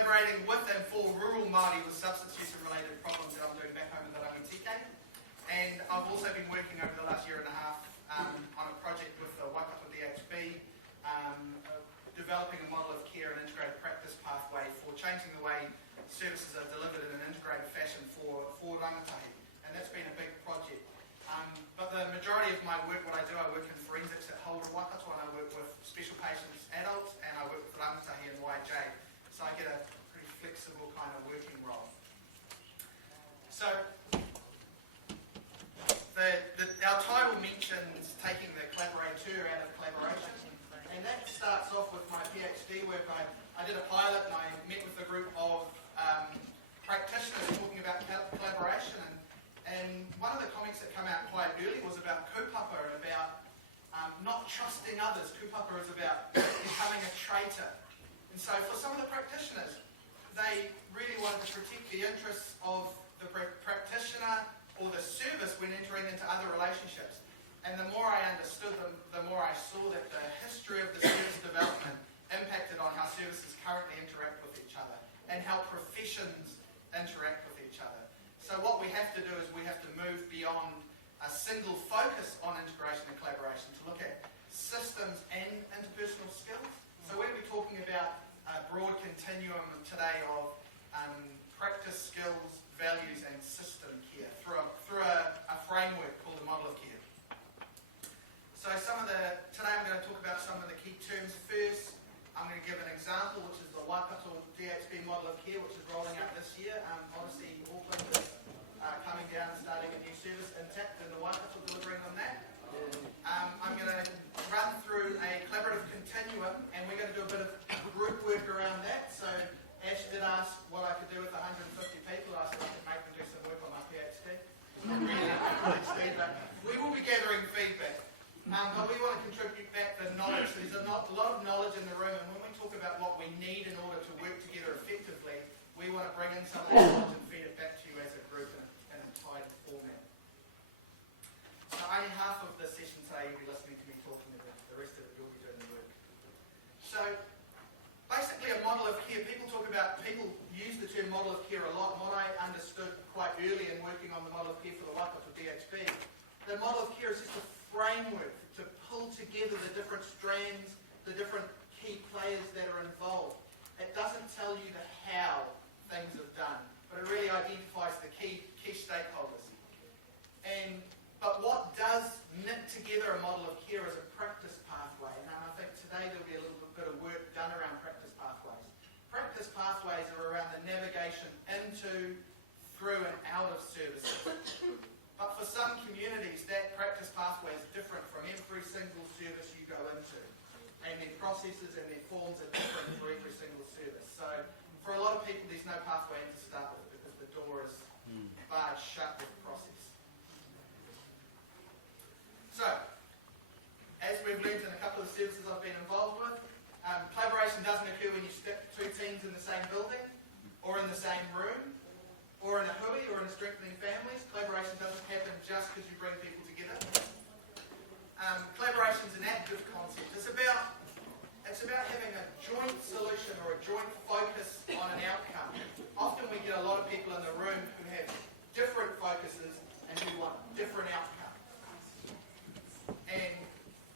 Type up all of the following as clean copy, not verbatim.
collaborating with and for rural Māori with substitution-related problems that I'm doing back home in the rangitahi. And I've also been working over the last year and a half on a project with the Waikato DHB, developing a model of care and integrated practice pathway for changing the way services are delivered in an integrated fashion for rangitahi. And that's been a big project. But the majority of my work, what I do, I work in forensics at Hauora Waikato, and I work with special patients, adults, and I work with rangitahi and YJ. So I get a pretty flexible kind of working role. So our title mentions taking the collaborateur out of collaboration, and that starts off with my PhD work. I did a pilot and I met with a group of practitioners talking about collaboration, and one of the comments that came out quite early was about kaupapa and about not trusting others. Kaupapa is about becoming a traitor. And so for some of the practitioners, they really wanted to protect the interests of the practitioner or the service when entering into other relationships. And the more I understood them, the more I saw that the history of the service development impacted on how services currently interact with each other and how professions interact with each other. So what we have to do is we have to move beyond a single focus on integration and collaboration to look at systems and interpersonal skills. So we're going to be talking about a broad continuum today of practice, skills, values and system care through a framework called the model of care. So today I'm going to talk about some of the key terms first. I'm going to give an example, which is the Waikato DHB model of care, which is rolling out this year. Obviously, Auckland is coming down and starting a new service intact in the Waikato, delivering on that. I'm going to run through a collaborative continuum, and we're going to do a bit of group work around that. So Ash did ask what I could do with 150 people. I said I could make them do some work on my PhD. But we will be gathering feedback. But we want to contribute back the knowledge. So there's a lot of knowledge in the room, and when we talk about what we need in order to work together effectively, we want to bring in some of that knowledge and feed it back to you as a group in a tight format. So only half of the session today you'll be listening to me talking about. The rest of it you'll be doing the work. So basically a model of care, people use the term model of care a lot, and what I understood quite early in working on the model of care for the Waikato DHB, the model of care is just a framework to pull together the different strands, the different key players that are involved. It doesn't tell you the how things are done, but it really identifies the key stakeholders. But what does knit together a model of care is a practice pathway, and I think today there'll be a little bit of work done around practice pathways. Practice pathways are around the navigation into, through and out of services. But for some communities, that practice pathway is different from every single service you go into. And their processes and their forms are different for every single service. So for a lot of people, there's no pathway in to start with because the door is barred shut with process. So, as we've learned in a couple of services I've been involved with, collaboration doesn't occur when you stick two teams in the same building, or in the same room, or in a hui, or in a strengthening families. Collaboration doesn't happen just because you bring people together. Collaboration is an active concept. It's about having a joint solution or a joint focus on an outcome. Often we get a lot of people in the room who have different focuses and who want different outcomes. And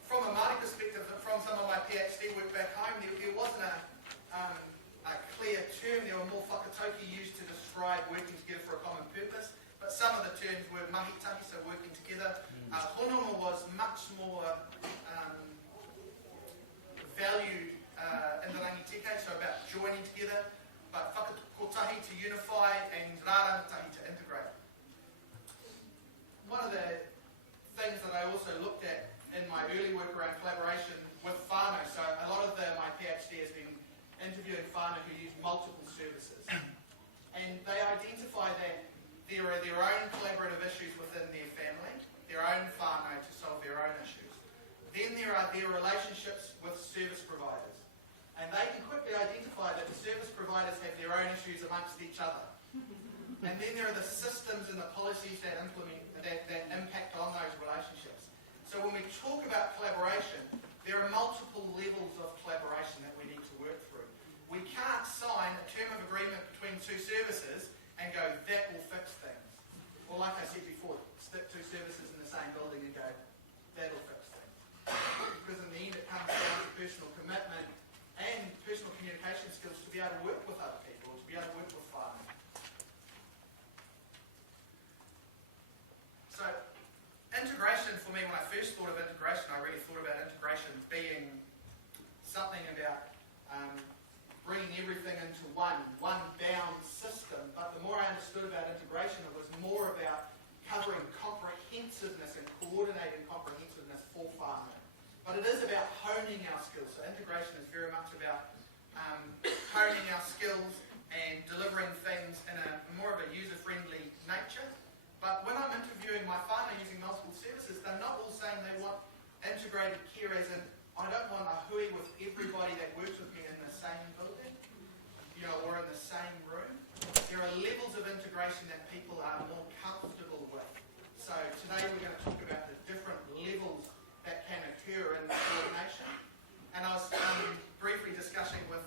from a Māori perspective, from some of my PhD work back home, there wasn't a clear term. There were more whakatauki used to describe working together for a common purpose, but some of the terms were mahitahi, so working together. Honoma was much more valued in the rangitahi, so about joining together, but whakakotahi to unify and rārangatahi to integrate. One of the things that I also looked at in my early work around collaboration with whānau, so a lot of my PhD has been interviewing whānau who use multiple services, and they identify that there are their own collaborative issues within their family, their own whānau to solve their own issues. Then there are their relationships with service providers, and they can quickly identify that the service providers have their own issues amongst each other. And then there are the systems and the policies that impact on those relationships. So when we talk about collaboration, there are multiple levels of collaboration that we need to work through. We can't sign a term of something about bringing everything into one bound system, but the more I understood about integration, it was more about covering comprehensiveness and coordinating comprehensiveness for farming. But it is about honing our skills. So integration is very much about honing our skills and delivering things in a more of a user-friendly nature. But when I'm interviewing my farmer using multiple services, they're not all saying they want integrated care as in, I don't want a hui with everybody that works with me in the same building, or in the same room. There are levels of integration that people are more comfortable with. So today we're going to talk about the different levels that can occur in coordination. And I was briefly discussing with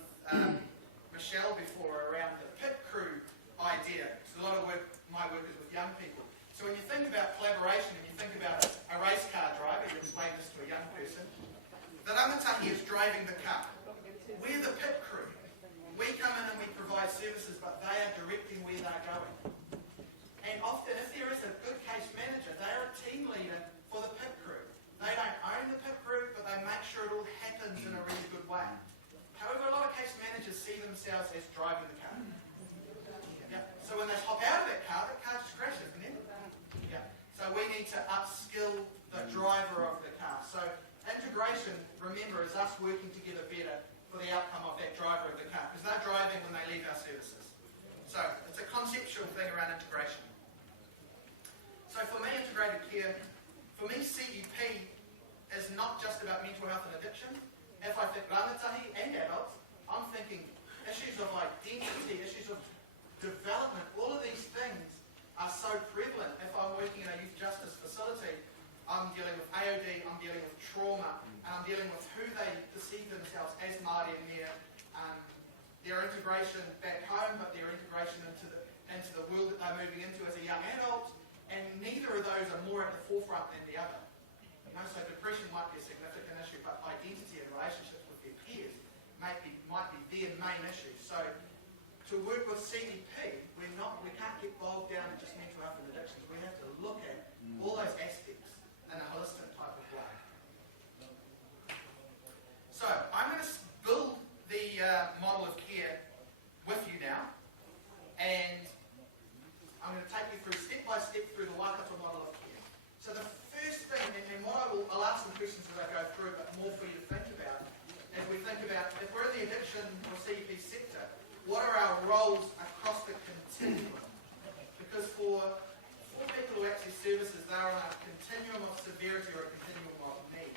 Michelle before around the pit crew idea. So a lot of my work is with young people. So when you think about collaboration and you think about a race car driver, you explain this to a young person, the rangitahi is driving the car. We're the pit crew. We come in and we provide services, but they are directing where they're going. And often, if there is a good case manager, they are a team leader for the pit crew. They don't own the pit crew, but they make sure it all happens in a really good way. However, a lot of case managers see themselves as driving the car. Yeah. So when they hop out of that car just crashes, isn't it? Yeah. So we need to upskill the driver of the car. So integration, remember, is us working together better for the outcome of that driver of the car, because they're driving when they leave our services. So it's a conceptual thing around integration. So for me, integrated care, for me, CEP is not just about mental health and addiction. If I think rangitahi and adults, I'm thinking issues of identity, issues of development. All of these things are so prevalent. If I'm working in a youth justice facility, I'm dealing with AOD, I'm dealing with trauma, and I'm dealing with who they perceive themselves as Māori and their integration back home, but their integration into the world that they're moving into as a young adult, and neither of those are more at the forefront than the other. So depression might be a significant issue, but identity and relationships with their peers might be their main issue. So to work with CEP, we can't get bogged down in just mental health and addictions. We have to look at all those aspects in a holistic type of way. So I'm going to build the model of care with you now, and I'm going to take you through step by step through the Waikato model of care. So the first thing, and what I'll ask some questions as I go through, but more for you to think about, as we think about if we're in the addiction or CEP sector, what are our roles across the continuum? Because for people who access services, they're on a continuum of severity or a continuum of need.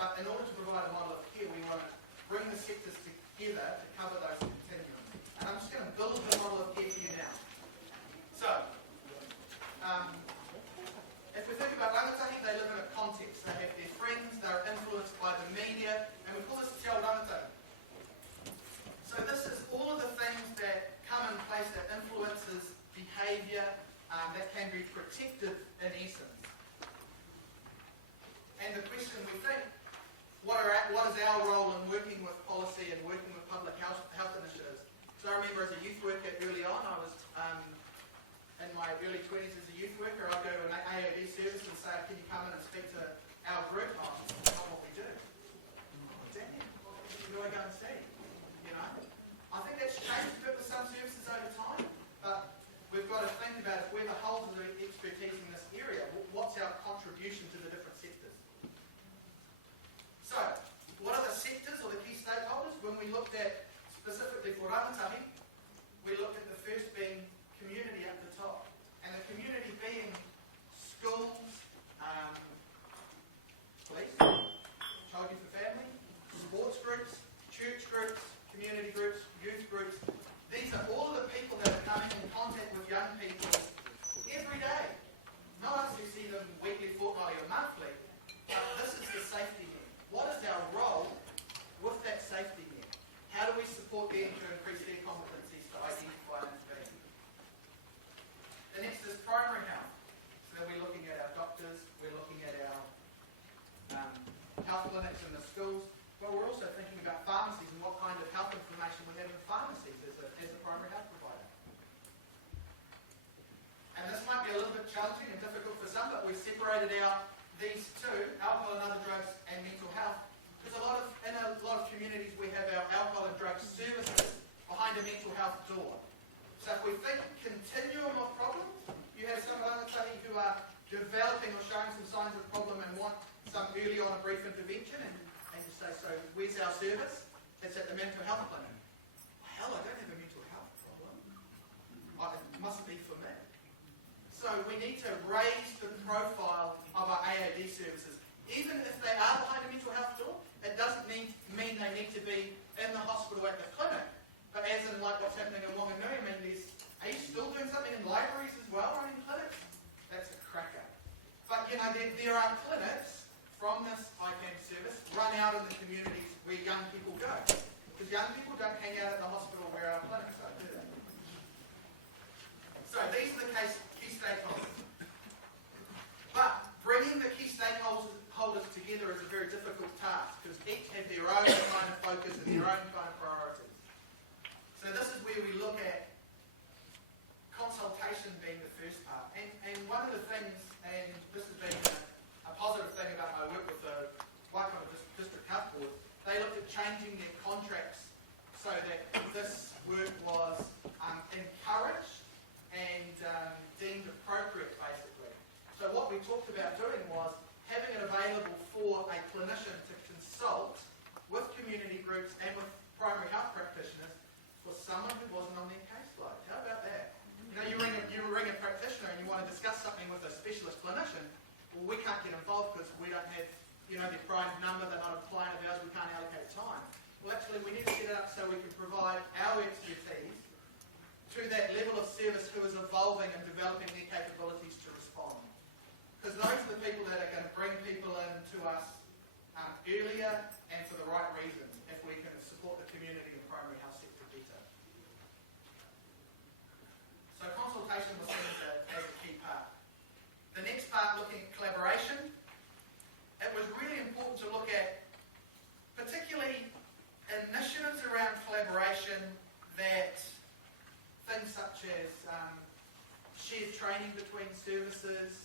But in order to provide a model of care, we want to bring the sectors together to cover those continuums. And I'm just going to build the model of care for you now. So, if we think about rangitahi, they live in a context. They have their friends, they're influenced by the media, and we call this te ao rangatahi. So this is all of the things that come in place that influences behaviour, that can be protected in essence. And the question we think, what is our role in working with policy and working with public health initiatives? So I remember as a youth worker early on, I was in my early 20s as a youth worker, I'd go to an AOD service and say, can you come in and speak to our group? Oh, that's not what we do. Damn, who do I go and see? I think that's changed a bit with some services over time, but we've got to think about if we're the holders of expertise in this area, what's our contribution to the different sectors? So, what are the sectors or the key stakeholders? When we looked at, specifically for rangitahi, we looked at the first being community at the top. And the community being schools, police, child youth and family, sports groups, church groups, community groups, youth groups. These are all of the people that are coming in contact with young people every day. Not us who see them weekly, fortnightly or monthly, but this is the safety net. What is our role with that safety net? How do we support them to increase their competencies to identify and intervene? The next is primary health. So we're looking at our doctors, we're looking at our health clinics in the schools, but we're also thinking about pharmacies and what kind of health information we have in pharmacies as a primary health provider. And this might be a little bit challenging and difficult for some, but we've separated out these two, alcohol and other drugs and mental health, because in a lot of community if we think continuum of problems, you have some rangitahi who are developing or showing some signs of problem and want some early on a brief intervention, and you say, so where's our service? It's at the mental health clinic. Hell, I don't have a mental health problem. Oh, it must be for me. So we need to raise the profile of our AOD services. Even if they are behind a mental health door, it doesn't mean they need to be in the hospital at the clinic. But as in like what's happening in Wanganui, are you still doing something in libraries as well, running clinics? That's a cracker. But there are clinics from this ICAM service run out in the communities where young people go. Because young people don't hang out at the hospital where our clinics are, do they? So these are the key stakeholders. But bringing the key stakeholders together is a very difficult task because each have their own kind of focus and their own kind of priorities. So this is where we look at consultation being the first part. And one of the things, and this has been a positive thing about my work with the Waikato District Health Board, they looked at changing their contracts so that this work was encouraged and deemed appropriate, basically. So what we talked about doing was having it available for a clinician to consult with community groups and with primary health practitioners for someone who wasn't on their caseload. How about that? You ring a practitioner and you want to discuss something with a specialist clinician. Well, we can't get involved because we don't have, their prime number, they're not a client of ours, we can't allocate time. Well, actually, we need to set it up so we can provide our expertise to that level of service who is evolving and developing their capabilities to respond. Because those are the people that are going to bring people in to us earlier and for the right reasons if we can support the community and primary health sector better. So consultation was seen as a key part. The next part, looking at collaboration. It was really important to look at particularly initiatives around collaboration that things such as shared training between services,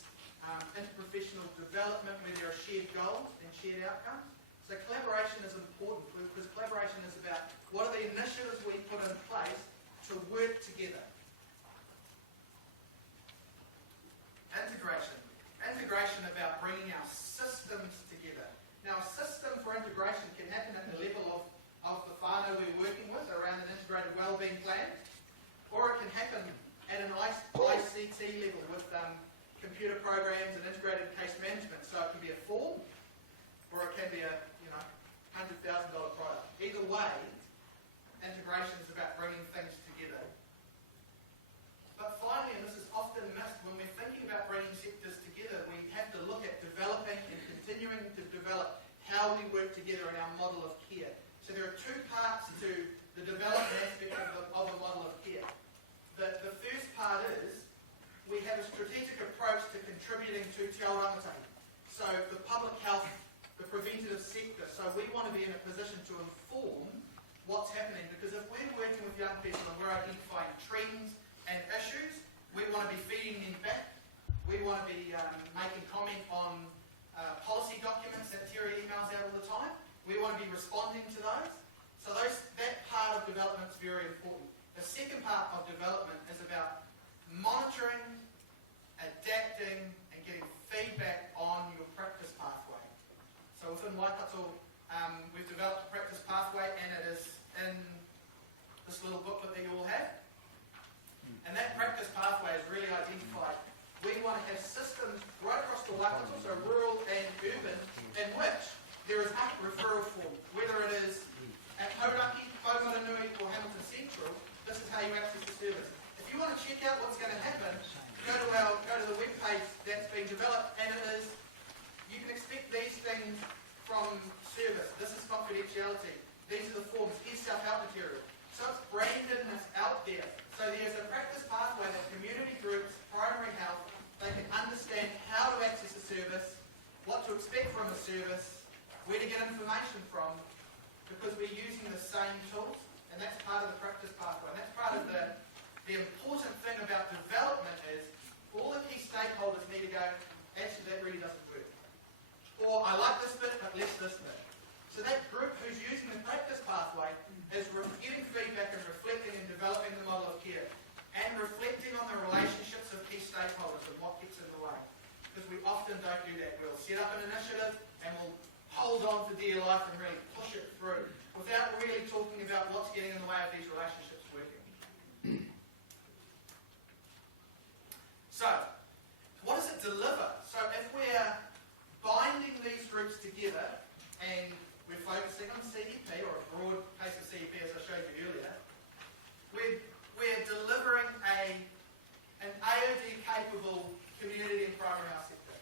interprofessional development where there are shared goals and shared outcomes. So collaboration is important because collaboration is about what are the initiatives we put in place to work together. Integration. Integration about bringing our systems together. Now a system for integration can happen at the level of the whānau we're working with around an integrated wellbeing plan, or it can happen at an ICT level with computer programs and integrated case management. So it can be a form, or it can be a $100,000 product. Either way, integration is about bringing things together. But finally, and this is often missed, when we're thinking about bringing sectors together, we have to look at developing and continuing to develop how we work together in our model of care. So there are two parts to the development aspect of a model of care. The first part is we have a strategic approach to contributing to te ao rangatahi. So the public health, the preventative sector. So we want to be in a position to inform what's happening, because if we're working with young people and we're identifying trends and issues, we want to be feeding them back. We want to be making comment on policy documents that Terry emails out all the time. We want to be responding to those. So that part of development is very important. The second part of development is about monitoring, adapting, and getting feedback on your practice pathway. So within Waikato, we've developed a practice pathway, and it is in this little booklet that you all have. And that practice pathway is really identified. We want to have systems right across the Waikato, so rural and urban, in which there is a referral form, whether it is at Hauraki, Paumaranui, or Hamilton Central. This is how you access the service. If you want to check out what's going to happen, go to the web page that's been developed, and it is, you can expect these things from service. This is confidentiality. These are the forms. Here's self-help material. So it's branded and it's out there. So there's a practice pathway that community groups, primary health, they can understand how to access a service, what to expect from a service, where to get information from, because we're using the same tools, and that's part of the practice pathway. And that's part of the important thing about development is all the key stakeholders need to go, actually that really doesn't work. Or I like this bit, but less this bit. So that group who's using the practice pathway is getting feedback and reflecting and developing the model of care. And push it through without really talking about what's getting in the way of these relationships working. So, what does it deliver? So if we're binding these groups together and we're focusing on CEP, or a broad case of CEP as I showed you earlier, we're delivering an AOD-capable community and primary health sector.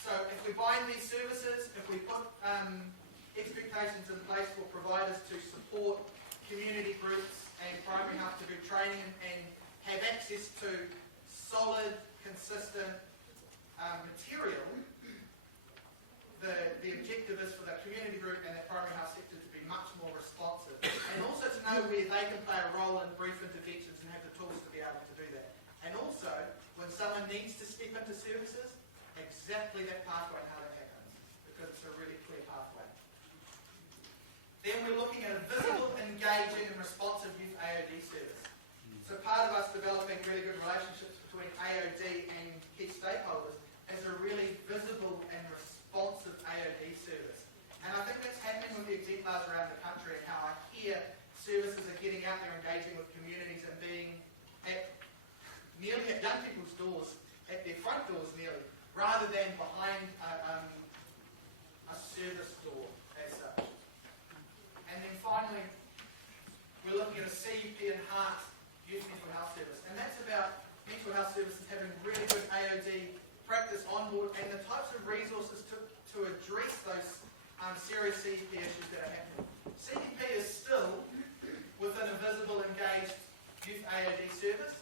So if we bind these services, if we put expectations in place for providers to support community groups and primary health to do training and have access to solid, consistent material, the objective is for the community group and the primary health sector to be much more responsive, and also to know where they can play a role in brief interventions and have the tools to be able to do that. And also, when someone needs to step into services, exactly that pathway and how that happens, because it's a really clear pathway. Then we're looking at a visible, engaging and responsive youth AOD service. So part of us developing really good relationships between AOD and key stakeholders is a really visible and responsive AOD service. And I think that's happening with the exemplars around the country, and how I hear services are getting out there, engaging with communities and being nearly at young people's doors, at their front doors nearly, rather than behind a service door as such. And then finally, we're looking at a CEP enhanced youth mental health service. And that's about mental health services having really good AOD practice on board and the types of resources to address those serious CEP issues that are happening. CEP is still within a visible, engaged youth AOD service,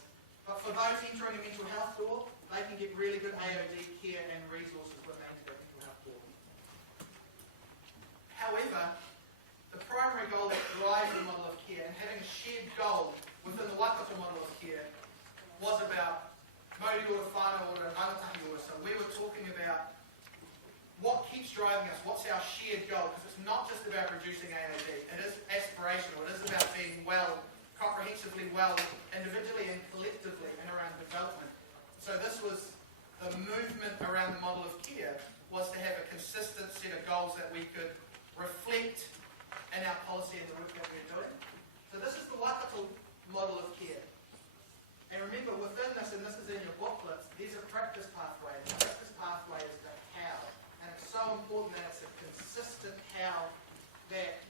but for those entering a mental health door, they can get really good AOD care and resources when they enter a mental health door. However, the primary goal that drives the model of care and having a shared goal within the Waikato model of care was about Mauri ora, whānau ora, and rangitahi ora. So we were talking about what keeps driving us, what's our shared goal, because it's not just about reducing AOD, it is aspirational, it is about being well, comprehensively well, individually and collectively, and around development. So this was the movement around the model of care, was to have a consistent set of goals that we could reflect in our policy and the work that we're doing. So this is the Waikato model of care. And remember, within this, and this is in your booklets, there's a practice pathway. And the practice pathway is the how. And it's so important that it's a consistent how that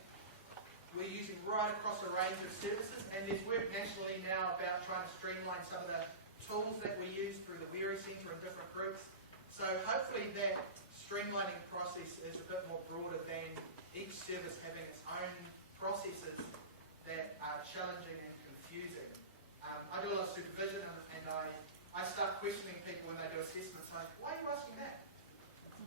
we're using right across a range of services. And there's work nationally now about trying to streamline some of the tools that we use through the Weary Centre in different groups. So hopefully that streamlining process is a bit more broader than each service having its own processes that are challenging and confusing. I do a lot of supervision, and I start questioning people when they do assessments, like, why are you asking that?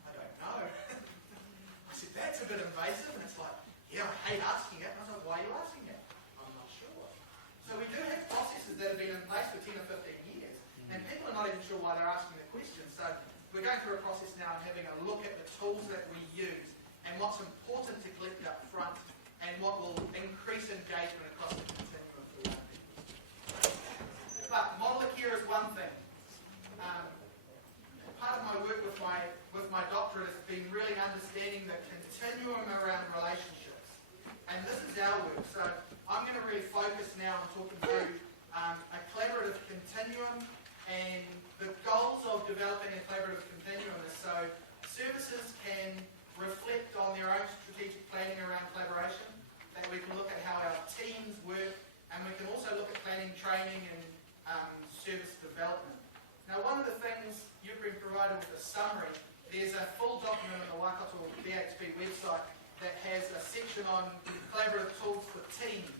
I don't know. I said, that's a bit invasive, and it's like, yeah, I hate asking it. And I was like, why are you asking it? I'm not sure. So we do have processes that have been in place for 10 or 15 years, and people are not even sure why they're asking the question. So we're going through a process now of having a look at the tools that we use and what's important to collect up front and what will increase engagement across the continuum for young people. But model of care is one thing. Part of my work with my doctorate has been really understanding the continuum around relationships. And this is our work. So I'm going to really focus now on talking through a collaborative continuum, and the goals of developing a collaborative continuum is so services can reflect on their own strategic planning around collaboration, that we can look at how our teams work, and we can also look at planning, training, and service development. Now, one of the things you've been provided with a summary, there's a full document on the Waikato BHP website that has a section on collaborative tools for teams,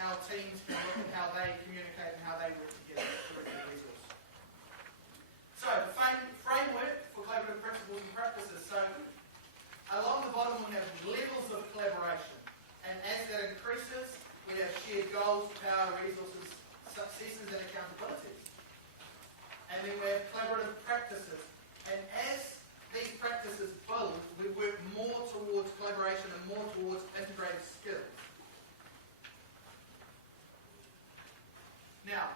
how teams can look at how they communicate and how they work together to deliver the resource. So, the framework for collaborative principles and practices. So, along the bottom we have levels of collaboration, and as that increases, we have shared goals, power, resources, successes and accountabilities. And then we have collaborative practices, and as these practices build, we work more towards collaboration and more towards integrated skills. Now,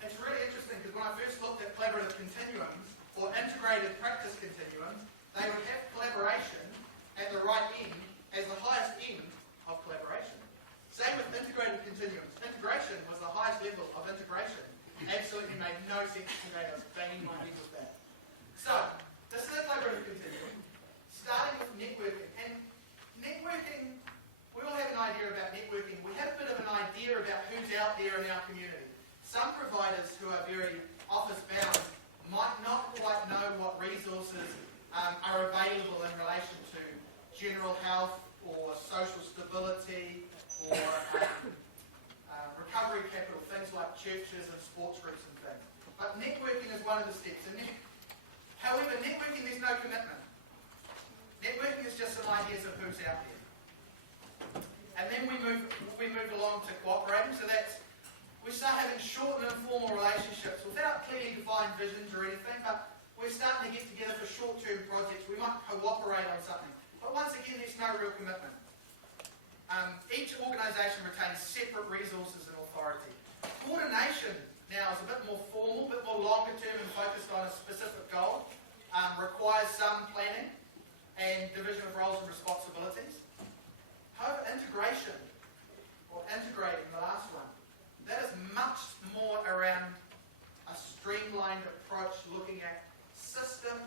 it's really interesting because when I first looked at collaborative continuums or integrated practice continuums, they would have collaboration at the right end as the highest idea about who's out there in our community. Some providers who are very office-bound might not quite know what resources are available in relation to general health or social stability or recovery capital, things like churches and sports groups and things. But networking is one of the steps. However, networking, there's no commitment. Networking is just some ideas of who's out there. And then we move along to cooperating. So we start having short and informal relationships without clearly defined visions or anything, but we're starting to get together for short-term projects. We might cooperate on something. But once again, there's no real commitment. Each organisation retains separate resources and authority. Coordination now is a bit more formal, a bit more longer-term and focused on a specific goal. Requires some planning and division of roles and responsibilities. However, integration, or integrating, the last one, that is much more around a streamlined approach, looking at systems,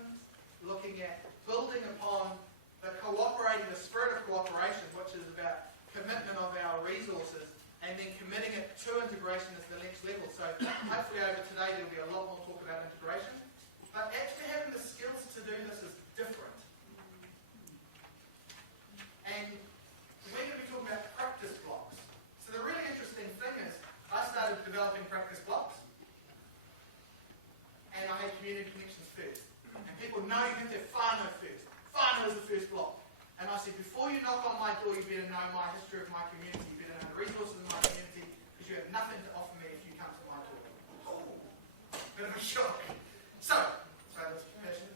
looking at building upon the spirit of cooperation, which is about commitment of our resources, and then committing it to integration as the next level. So hopefully over today there'll be a lot more talk about integration. But actually having the skills to do this is different. And we're going to be talking about practice blocks. So the really interesting thing is, I started developing practice blocks, and I had community connections first. And people know you have to have whānau first. Whānau is the first block. And I said, before you knock on my door, you better know my history of my community, you better know the resources of my community, because you have nothing to offer me if you come to my door. Oh, bit of a shock. So that's passion.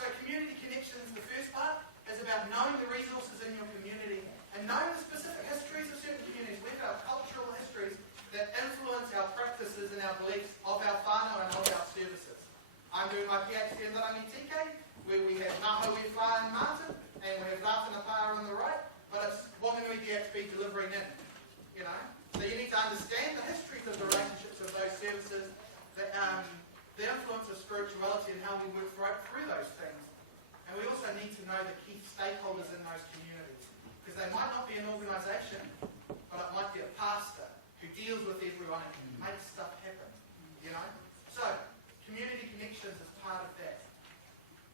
So community connections, the first part, is about knowing the resources in your community and knowing the specific histories of certain communities. We've got cultural histories that influence our practices and our beliefs of our whānau and of our services. I'm doing my PhD in rangitahi, where we have Mahawi Whā and Martin, and we have Rātana Pāra on the right, but it's Wanganui DHB delivering in, So you need to understand the histories of the relationships of those services, the influence of spirituality and how we work through those things. And we also need to know the key stakeholders in those communities. Because they might not be an organisation, but it might be a pastor who deals with everyone and can make stuff happen. So, community connections is part of that.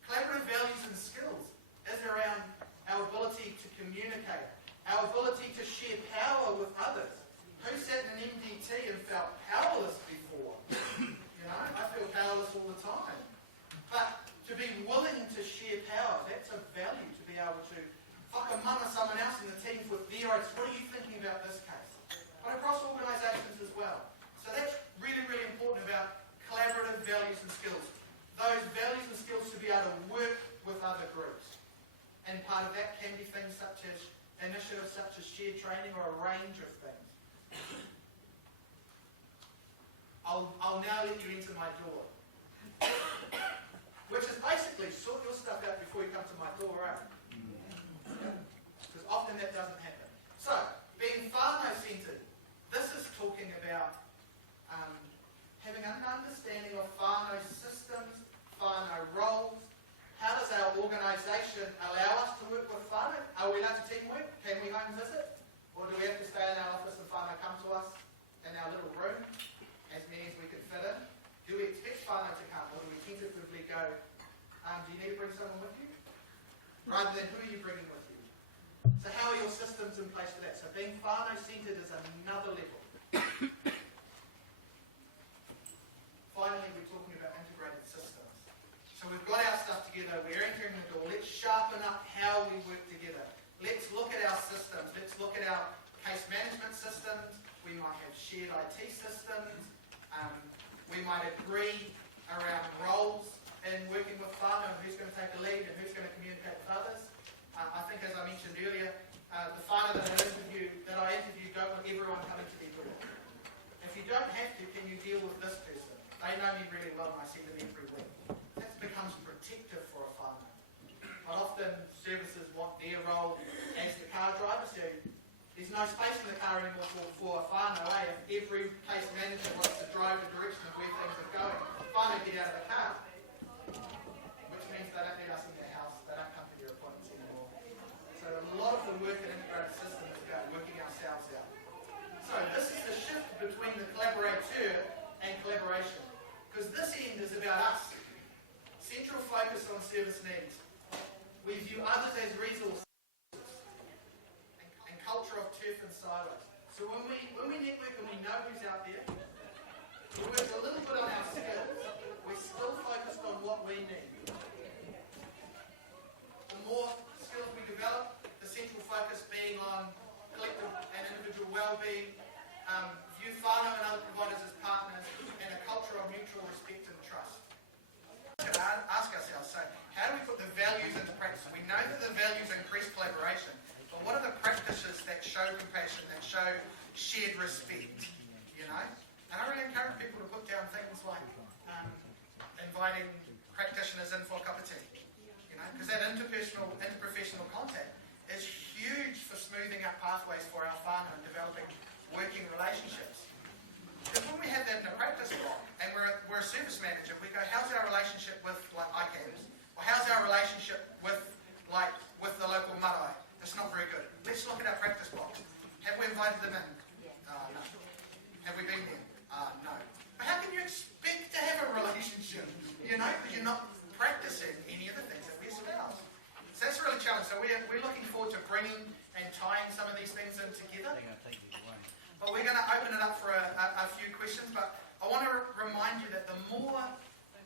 Collaborative values and skills is around our ability to communicate, our ability to share power with others. Who sat in an MDT and felt powerless before? I feel powerless all the time. But to be willing to share power, that's a value, to be able to whakamana someone else in the team with their ideas. What are you thinking about this case? But across organisations as well. So that's really, really important about collaborative values and skills. Those values and skills to be able to work with other groups. And part of that can be things such as initiatives such as shared training or a range of things. I'll now let you into my door. Which is basically sort your stuff out before you come to my door, right? Because often that doesn't happen. So, being whānau-centred, this is talking about having an understanding of whānau systems, whānau roles. How does our organisation allow us to work with whānau? Are we allowed to teamwork? Can we home visit? Or do we have to stay in our office and whānau come to us in our little room? As many as we can fit in. Do we expect whānau to come, or do we tentatively go, do you need to bring someone with you? Rather than, who are you bringing with you? So how are your systems in place for that? So being whānau-centred is another level. Finally, we're talking about integrated systems. So we've got our stuff together, we're entering the door, let's sharpen up how we work together. Let's look at our systems, let's look at our case management systems, we might have shared IT systems, we might agree around roles in working with whānau and who's going to take the lead and who's going to communicate with others. I think, as I mentioned earlier, the whānau that I interviewed don't want everyone coming to their door. If you don't have to, can you deal with this person? They know me really well and I see them every week. That becomes protective for a whānau. But often services want their role as the car driver, so there's no space in the car anymore for a whānau. If every case manager wants to drive the direction of where things are going, whānau get out of the car. Which means they don't need us in their house So a lot of the work in integrated system is about working ourselves out. So this is the shift between the collaborateur and collaboration. Because this end is about us. Central focus on service needs. We view others as resources. And culture of turf and silos. So when we network and we know who's out there, we work a little bit on our skills. We're still focused on what we need. The more skills we develop, the central focus being on collective and individual well-being, view whānau and other providers as partners, and a culture of mutual respect and trust. We should ask ourselves, so how do we put the values into practice? We know that the values increase collaboration, but what are the practices that show compassion, that show shared respect? You know? And I really encourage people to put down things like inviting practitioners in for a cup of tea. You know? Because that interprofessional contact is huge for smoothing out pathways for our whānau and developing working relationships. Because when we have that in a practice block, and we're a service manager, we go, how's our relationship with like ICANNs? Or how's our relationship with the local marae? It's not very good. Let's look at our practice blocks. Have we invited them in? No. Have we been there? No. But how can you expect to have a relationship? You know, because you're not practicing any of the things that we espouse. So that's really challenging. So we're looking forward to bringing and tying some of these things in together. But we're going to open it up for a few questions. But I want to remind you that the more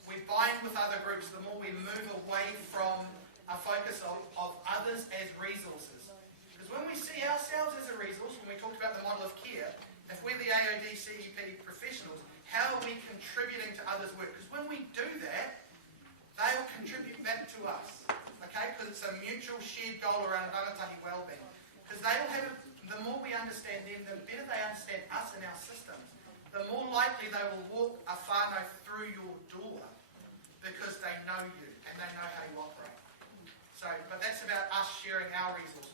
we bind with other groups, the more we move away from a focus of others as resources. Because when we see ourselves as a resource, when we talked about the model of care, if we're the AOD CEP professionals, how are we contributing to others' work? Because when we do that, they'll contribute back to us. Okay? Because it's a mutual shared goal around rangitahi wellbeing. Because they'll have, the more we understand them, the better they understand us and our systems, the more likely they will walk a whānau through your door because they know you and they know how you operate. So, but that's about us sharing our resources.